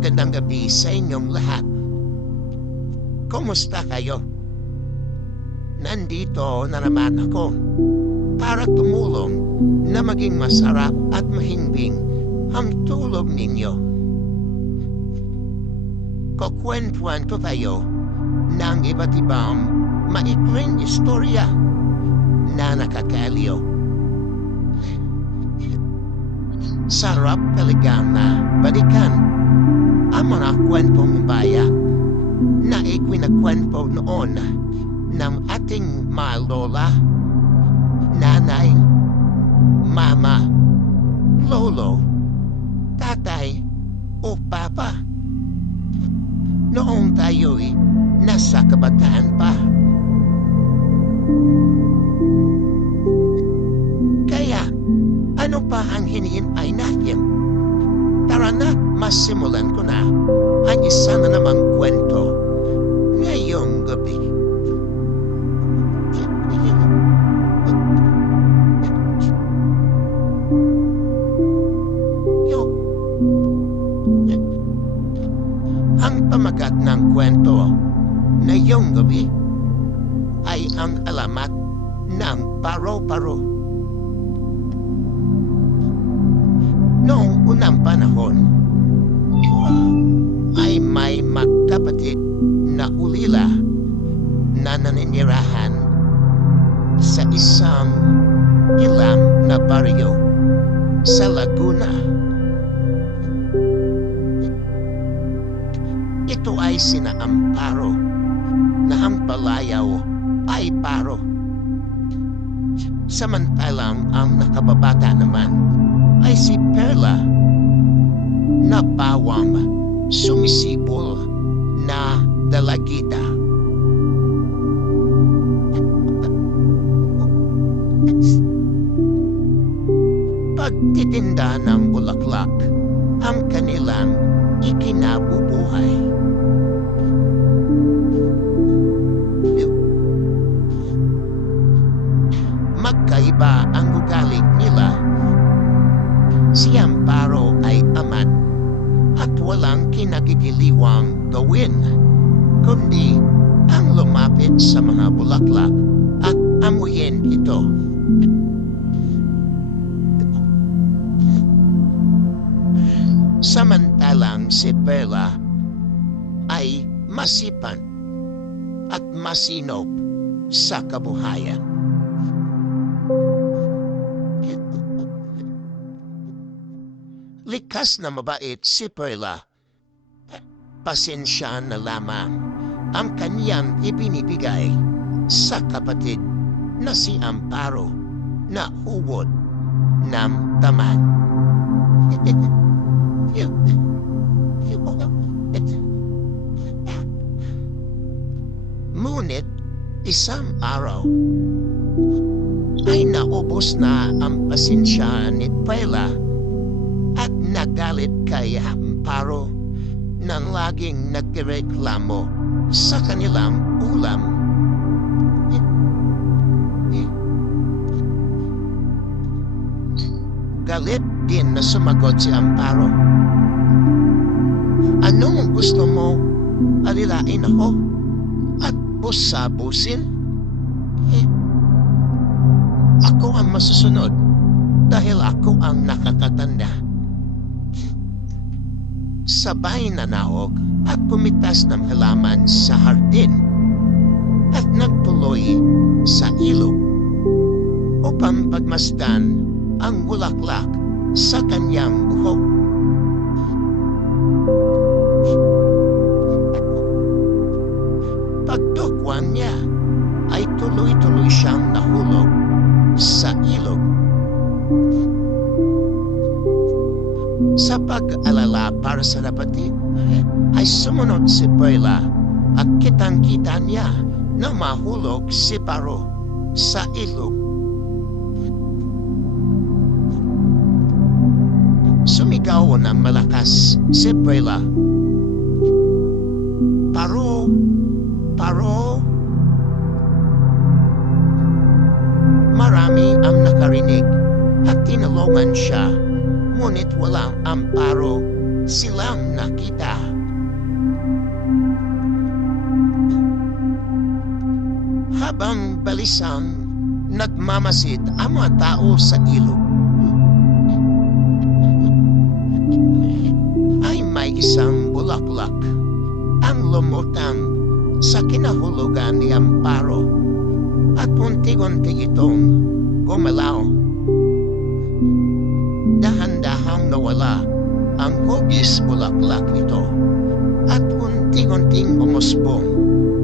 Magandang gabi sa inyong lahat. Kumusta kayo? Nandito na naman ako para tumulong na maging masarap at mahimbing ang tulog ninyo. Kukwentuhan ko kayo ng iba't ibang maikling istorya na nakakaaliw. Sarap talagang na balikan ang mga kwentong bayan na ikwinakwento noon ng ating mga lola, nanay, mama, lolo, tatay o papa. Noong tayo'y nasa kabataan pa. Kaya, ano pa ang hinihintay natin? Tara na, masimulan ko na ang isa na namang kwento ngayong gabi. Ang pamagat ng kwento ngayong gabi ay ang alamat ng paro-paro. Noong unang panahon, ay may magkapatid na ulila na naninirahan sa isang ilang na baryo sa Laguna. Ito ay sina Amparo na ang palayaw ay Paro. Samantalang ang nakababata naman ay si Perla na bawang sumisipol na dalagita. Pagtitinda ng bulaklak ang kanilang ikinabubuhay. Magkaiba ang ugali nila. Si Amparo ay amad at walang kinagigiliwang gawin, kundi ang lumapit sa mga bulaklak at amuyin ito. Samantalang si Bella ay masipan at masinop sa kabuhayan. Likas na mabait si Perla. Pasensya na lamang ang kaniyang ibinibigay sa kapatid na si Amparo na huwod ng tamad. Ngunit isang araw ay naubos na ang pasensya ni Perla at nagalit kay Amparo nang laging nagreklamo sa kanilang ulam. Galit din na sumagot si Amparo. Anong gusto mo? Alilain ako? At busabusin? Ako ang masusunod dahil ako ang nakatatanda. Sabay nanahog at pumitas ng halaman sa hardin at nagtuloy sa ilog upang pagmasdan ang bulaklak sa kanyang buhok. Pagtukwan niya ay tuloy-tuloy siyang nahulog sa ilog. Sa pag-alala para sa kapatid, ay sumunod si Perla at kitang-kita niya na mahulog si Paro sa ilog. Sumigaw ng malakas si Perla. Paro! Paro! Marami ang nakarinig at tinulungan siya, ngunit walang amparo silang nakita. Habang balisang nagmamasid ang mga tao sa ilog, ay may isang bulaklak ang lumutang sa kinahulugan ni Amparo at unti-unti itong gumalaw. Dahan-dahang nawala ang hugis bulaklak nito at unti-unting umusbong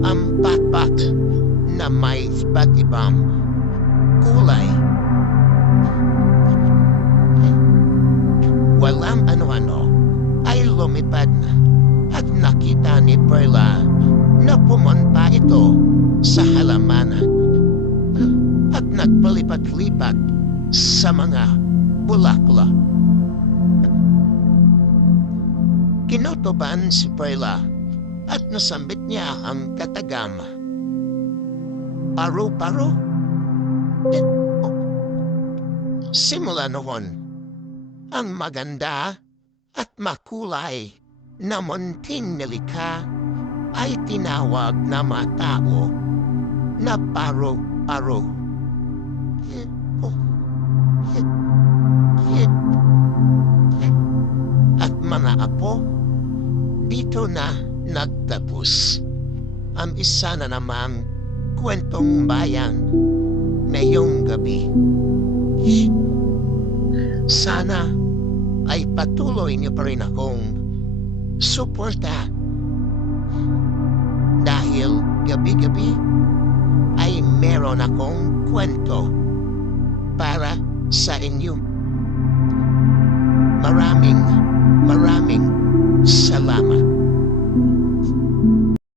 ang patpat na may iba't ibang kulay. Walang ano-ano ay lumipad at nakita ni Perla na pumunta ito sa halamanan at nagpalipat-lipat sa mga bulaklak. Kinotoban si Perla at nasambit niya ang katagam. Paro-paro? Simula noon, ang maganda at makulay na munting nilikha ay tinawag na mga tao na paro-paro. At mga apo, dito na nagtapos ang isa na namang kwentong bayan ngayong gabi. Sana ay patuloy niyo pa rin akong suporta dahil gabi-gabi ay meron akong kwento para sa inyo. Maraming salamat.